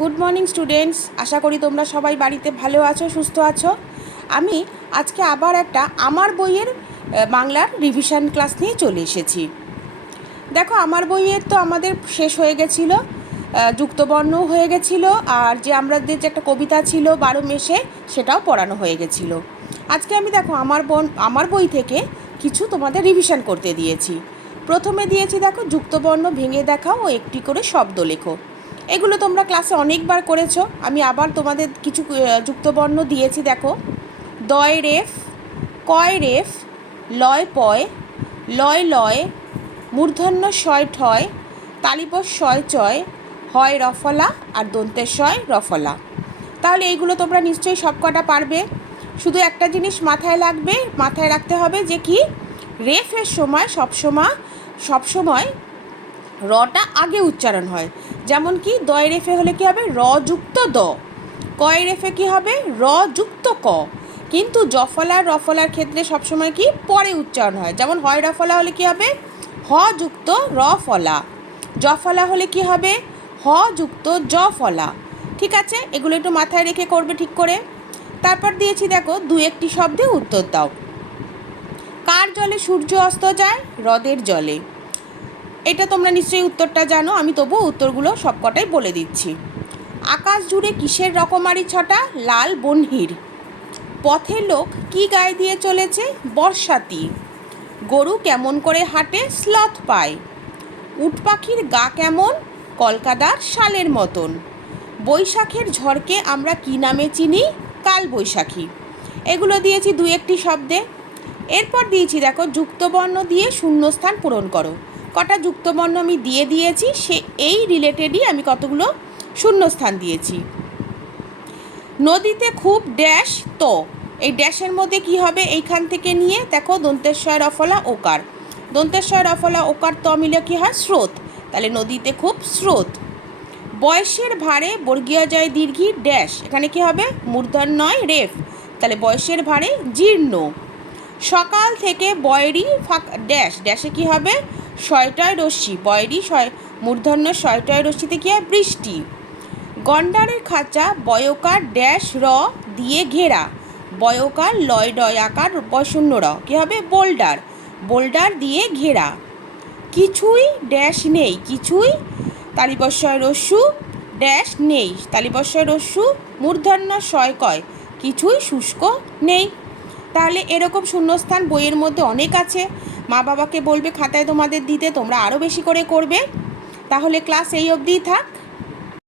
Good morning students, আশা করি তোমরা সবাই বাড়িতে ভালো আছো, সুস্থ আছো। আমি আজকে আবার একটা আমার বইয়ের বাংলার রিভিশন ক্লাস নিয়ে চলে এসেছি। দেখো, আমার বইয়ের তো আমাদের শেষ হয়ে গেছিলো, যুক্তবর্ণও হয়ে গেছিলো, আর যে আমাদের যে একটা কবিতা ছিল 12 মেশে, সেটাও পড়ানো হয়ে গেছিলো। আজকে আমি দেখো আমার বই থেকে কিছু তোমাদের রিভিশন করতে দিয়েছি। প্রথমে দিয়েছি দেখো, যুক্তবর্ণ ভেঙে দেখাও ও একটি করে শব্দ লেখো। এগুলো তোমরা ক্লাসে অনেকবার করেছো, আমি আবার তোমাদের কিছু যুক্তবর্ণ দিয়েছি। দেখো, দয় রেফ, কয় রেফ, লয় পয়, লয় লয়, মূর্ধন্য শয় ঠয়, তালিপস শয় চয়, হয় রফলা আর দন্তের শয় রফলা। তাহলে এইগুলো তোমরা নিশ্চয়ই সব কটা পারবে। শুধু একটা জিনিস মাথায় রাখতে হবে যে কি, রেফের সময় সবসময় রটা আগে উচ্চারণ হয়। যেমন কি, দয় রেফে হলে কি হবে, র যুক্ত দ। কয় রেফে কি হবে, র যুক্ত ক। কিন্তু জফলার রফলার ক্ষেত্রে সবসময় কি পরে উচ্চারণ হয়। যেমন হয় রফলা হলে কি হবে, হ যুক্ত র ফলা। জফলা হলে কি হবে, হ যুক্ত জ ফলা। ঠিক আছে, এগুলো একটু মাথায় রেখে করবে ঠিক করে। তারপর দিয়েছি দেখো, দু একটি শব্দে উত্তর দাও। কার জলে সূর্য অস্ত যায়, হ্রদের জলে। এটা তোমরা নিশ্চয়ই উত্তরটা জানো, আমি তবুও উত্তরগুলো সবকটাই বলে দিচ্ছি। আকাশ জুড়ে কিসের রকমারি ছটা, লাল বনহির। পথে লোক কি গায়ে দিয়ে চলেছে, বর্ষাতি। গরু কেমন করে হাঁটে, স্লথ পায়। উট পাখির গা কেমন, কলকাতার শালের মতন। বৈশাখের ঝড়কে আমরা কি নামে চিনি, কাল বৈশাখী। এগুলো দিয়েছি দু একটি শব্দে। এরপর দিয়েছি দেখো, যুক্তবর্ণ দিয়ে শূন্যস্থান পূরণ করো। কটা যুক্তবর্ণ আমি দিয়েছি, সে এই রিলেটেডই আমি কতগুলো শূন্যস্থান দিয়েছি। নদীতে খুব ড্যাশ তো, এই ড্যাশের মধ্যে কি হবে, এইখান থেকে নিয়ে দেখো দন্তেশ্বয় রফলা ওকার। দন্তেশ্বয় রফলা ওকার ত মিলে কি হয়, স্রোত। তাহলে নদীতে খুব স্রোত। বয়সের ভারে বর্গীয় জয় দীর্ঘী ড্যাশ, এখানে কি হবে, মূর্ধন্যয় রেফ। তাহলে বয়সের ভারে জীর্ণ। সকাল থেকে বয়রি ড্যাশ, ড্যাশে কি হবে, শয়টয় রশ্মি, বয়রি মূর্ধন্য শয়টয় রশ্মিতে কি হয়, বৃষ্টি। গন্ডারের খাঁচা বয়কার ড্যাশ র দিয়ে ঘেরা, বয়কার লয় ডয় আকার বয়শূন্য র, কী হবে, বোল্ডার, বোল্ডার দিয়ে ঘেরা। কিছুই ড্যাশ নেই, কিছুই তালিবস্বয় রস্যু ড্যাশ নেই, তালিবস্বয় রস্যু মূর্ধন্য শয় কয়, কিছুই শুষ্ক নেই। তাহলে এরকম শূন্যস্থান বইয়ের মধ্যে অনেক আছে। মা বাবাকে বলবে খাতায় তোমাদের দিতে, তোমরা আরও বেশি করে করবে। তাহলে ক্লাস এই অবধিই থাক।